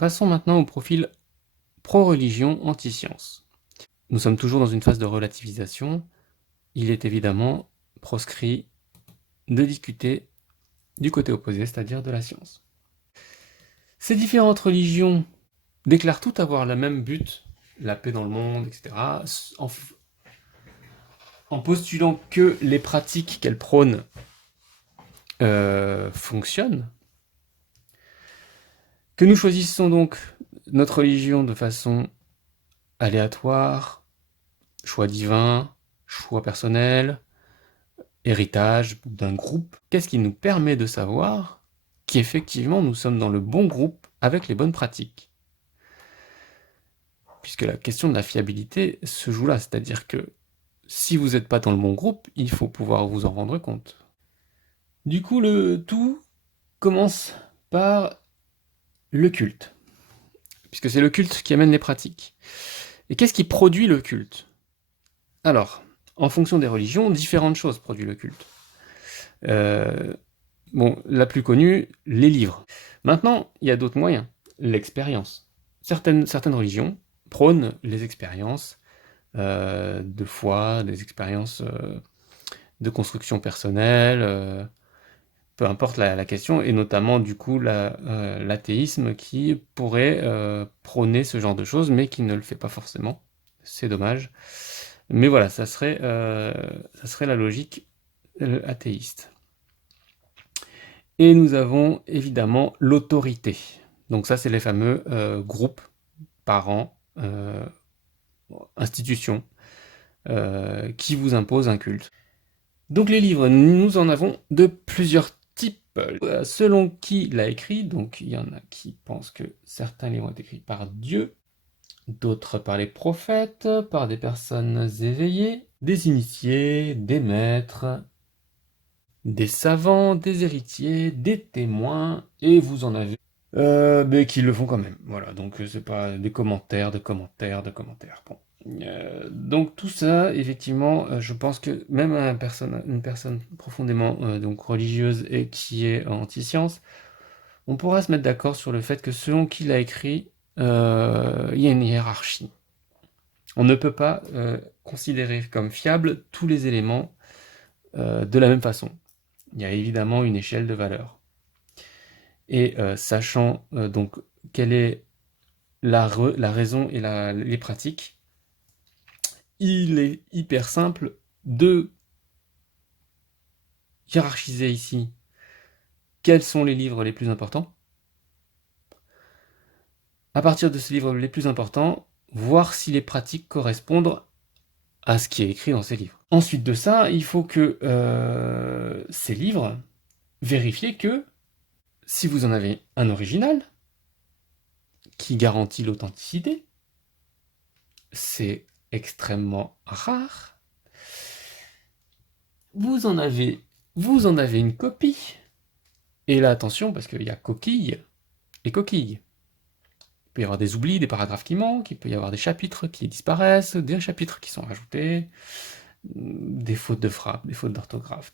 Passons maintenant au profil pro-religion, anti-science. Nous sommes toujours dans une phase de relativisation. Il est évidemment proscrit de discuter du côté opposé, c'est-à-dire de la science. Ces différentes religions déclarent toutes avoir le même but, la paix dans le monde, etc., en postulant que les pratiques qu'elles prônent fonctionnent, que nous choisissons donc notre religion de façon aléatoire, choix divin, choix personnel, héritage d'un groupe. Qu'est-ce qui nous permet de savoir qu'effectivement nous sommes dans le bon groupe avec les bonnes pratiques? Puisque la question de la fiabilité se joue là, c'est-à-dire que si vous n'êtes pas dans le bon groupe, il faut pouvoir vous en rendre compte. Du coup, le tout commence par le culte, puisque c'est le culte qui amène les pratiques. Et qu'est-ce qui produit le culte? Alors, en fonction des religions, différentes choses produisent le culte. La plus connue, les livres. Maintenant, il y a d'autres moyens. L'expérience. Certaines religions prônent les expériences de foi, des expériences de construction personnelle, peu importe la question, et notamment du coup l'athéisme qui pourrait prôner ce genre de choses, mais qui ne le fait pas forcément. C'est dommage. Mais voilà, ça serait la logique athéiste. Et nous avons évidemment l'autorité. Donc ça, c'est les fameux groupes, parents, institutions, qui vous imposent un culte. Donc les livres, nous en avons de plusieurs types. Selon qui l'a écrit, donc il y en a qui pensent que certains livres ont été écrits par Dieu, d'autres par les prophètes, par des personnes éveillées, des initiés, des maîtres, des savants, des héritiers, des témoins, et vous en avez mais qui le font quand même. Voilà, donc c'est pas des commentaires, de commentaires, de commentaires. Bon. Donc tout ça, effectivement, je pense que même une personne profondément donc religieuse et qui est anti-science, on pourra se mettre d'accord sur le fait que selon qui l'a écrit, il y a une hiérarchie. On ne peut pas considérer comme fiable tous les éléments de la même façon. Il y a évidemment une échelle de valeur. Et sachant donc quelle est la raison et les pratiques, il est hyper simple de hiérarchiser ici quels sont les livres les plus importants. À partir de ces livres les plus importants, voir si les pratiques correspondent à ce qui est écrit dans ces livres. Ensuite de ça, il faut que ces livres, vérifiez que si vous en avez un original qui garantit l'authenticité, c'est extrêmement rare. Vous en avez une copie. Et là, attention, parce qu'il y a coquille et coquille. Il peut y avoir des oublis, des paragraphes qui manquent, il peut y avoir des chapitres qui disparaissent, des chapitres qui sont rajoutés, des fautes de frappe, des fautes d'orthographe,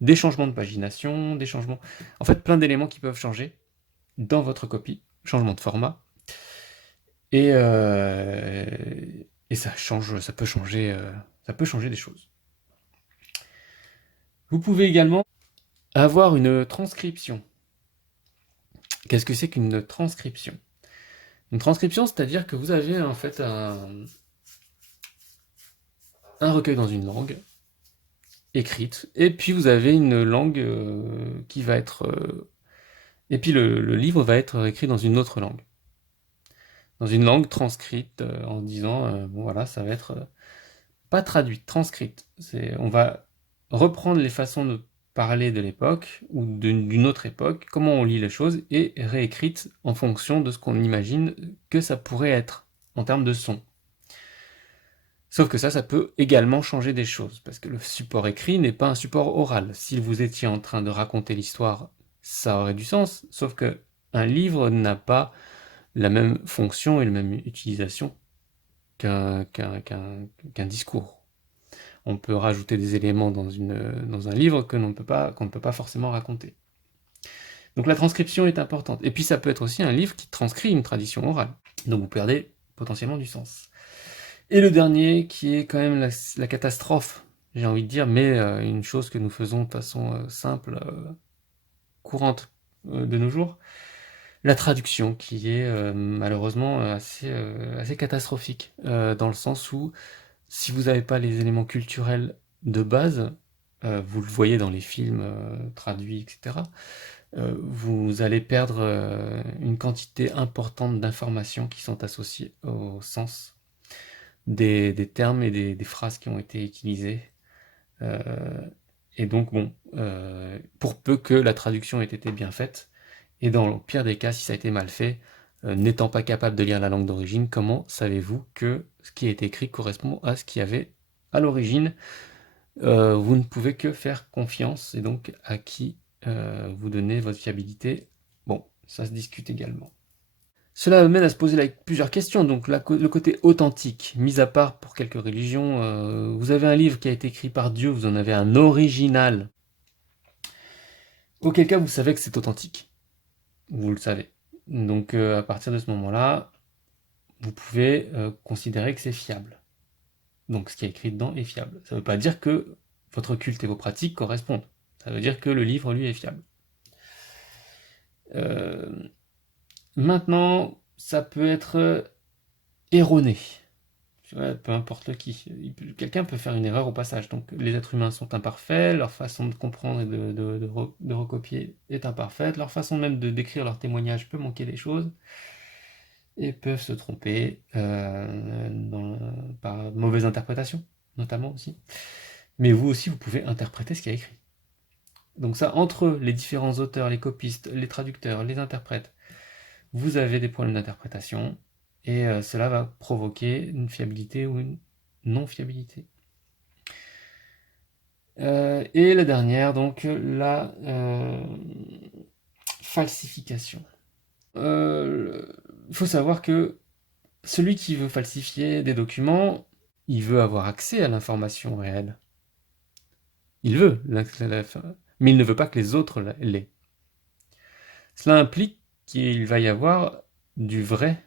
des changements de pagination, des changements... En fait, plein d'éléments qui peuvent changer dans votre copie, changement de format. Et ça peut changer des choses. Vous pouvez également avoir une transcription. Qu'est-ce que c'est qu'une transcription? Une transcription, c'est-à-dire que vous avez en fait un recueil dans une langue écrite, et puis vous avez une langue qui va être... et puis le livre va être écrit dans une autre langue. Dans une langue transcrite en disant, bon voilà, ça va être pas traduite, transcrite. On va reprendre les façons de parler de l'époque ou d'une autre époque, comment on lit les choses, et réécrite en fonction de ce qu'on imagine que ça pourrait être en termes de son. Sauf que ça peut également changer des choses, parce que le support écrit n'est pas un support oral. Si vous étiez en train de raconter l'histoire, ça aurait du sens, sauf que un livre n'a pas la même fonction et la même utilisation qu'un discours. On peut rajouter des éléments dans un livre qu'on ne peut pas forcément raconter. Donc la transcription est importante. Et puis ça peut être aussi un livre qui transcrit une tradition orale. Donc vous perdez potentiellement du sens. Et le dernier, qui est quand même la catastrophe, j'ai envie de dire, mais une chose que nous faisons de façon simple, courante de nos jours, la traduction, qui est malheureusement assez catastrophique, dans le sens où si vous n'avez pas les éléments culturels de base, vous le voyez dans les films traduits, etc., vous allez perdre une quantité importante d'informations qui sont associées au sens des termes et des phrases qui ont été utilisées. Et donc, bon, pour peu que la traduction ait été bien faite, et dans le pire des cas, si ça a été mal fait, n'étant pas capable de lire la langue d'origine, comment savez-vous que ce qui est écrit correspond à ce qu'il y avait à l'origine? Vous ne pouvez que faire confiance, et donc à qui vous donnez votre fiabilité. Bon, ça se discute également. Cela mène à se poser plusieurs questions. Donc le côté authentique, mis à part pour quelques religions, vous avez un livre qui a été écrit par Dieu, vous en avez un original. Auquel cas vous savez que c'est authentique. Vous le savez. Donc à partir de ce moment-là, vous pouvez considérer que c'est fiable. Donc ce qui est écrit dedans est fiable. Ça ne veut pas dire que votre culte et vos pratiques correspondent. Ça veut dire que le livre, lui, est fiable. Maintenant, ça peut être erroné. Peu importe qui. Quelqu'un peut faire une erreur au passage. Donc les êtres humains sont imparfaits, leur façon de comprendre et de recopier est imparfaite, leur façon même de décrire leur témoignage peut manquer des choses, et peuvent se tromper par mauvaise interprétation, notamment aussi. Mais vous aussi, vous pouvez interpréter ce qui est écrit. Donc ça, entre les différents auteurs, les copistes, les traducteurs, les interprètes, vous avez des problèmes d'interprétation, et cela va provoquer une fiabilité ou une non-fiabilité. Et la dernière, donc la falsification. Il faut savoir que celui qui veut falsifier des documents, il veut avoir accès à l'information réelle. Il veut, mais il ne veut pas que les autres l'aient. Cela implique qu'il va y avoir du vrai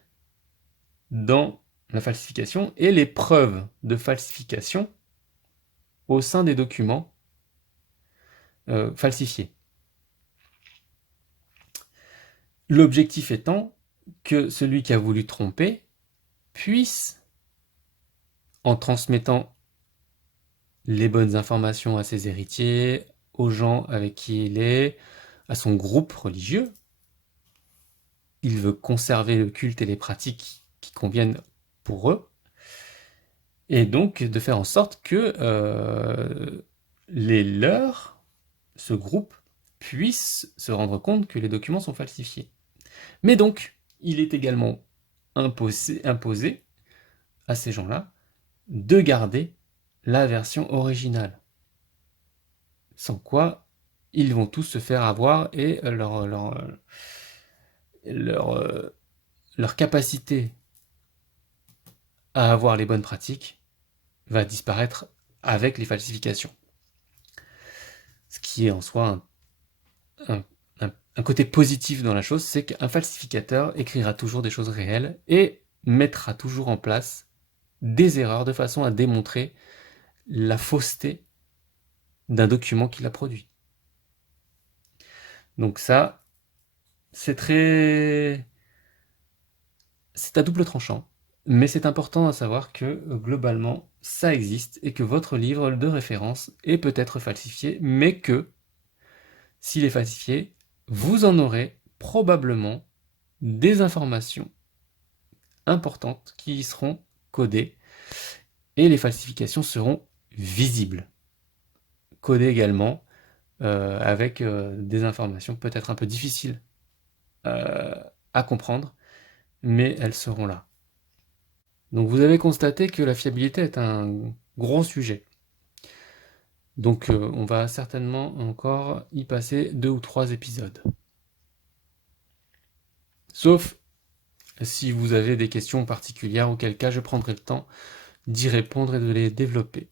dans la falsification et les preuves de falsification au sein des documents falsifiés. L'objectif étant que celui qui a voulu tromper puisse, en transmettant les bonnes informations à ses héritiers, aux gens avec qui il est, à son groupe religieux, il veut conserver le culte et les pratiques qui conviennent pour eux, et donc de faire en sorte que les leurs, ce groupe, puissent se rendre compte que les documents sont falsifiés. Mais donc, il est également imposé à ces gens-là de garder la version originale. Sans quoi, ils vont tous se faire avoir et leur capacité à avoir les bonnes pratiques va disparaître avec les falsifications. Ce qui est en soi un côté positif dans la chose, c'est qu'un falsificateur écrira toujours des choses réelles et mettra toujours en place des erreurs de façon à démontrer la fausseté d'un document qu'il a produit. Donc ça, c'est à double tranchant, mais c'est important à savoir que globalement, ça existe et que votre livre de référence est peut-être falsifié, mais que s'il est falsifié, vous en aurez probablement des informations importantes qui y seront codées et les falsifications seront visibles. Codées également avec des informations peut-être un peu difficiles à comprendre, mais elles seront là. Donc vous avez constaté que la fiabilité est un gros sujet. Donc on va certainement encore y passer 2 ou 3 épisodes. Sauf si vous avez des questions particulières, auquel cas je prendrai le temps d'y répondre et de les développer.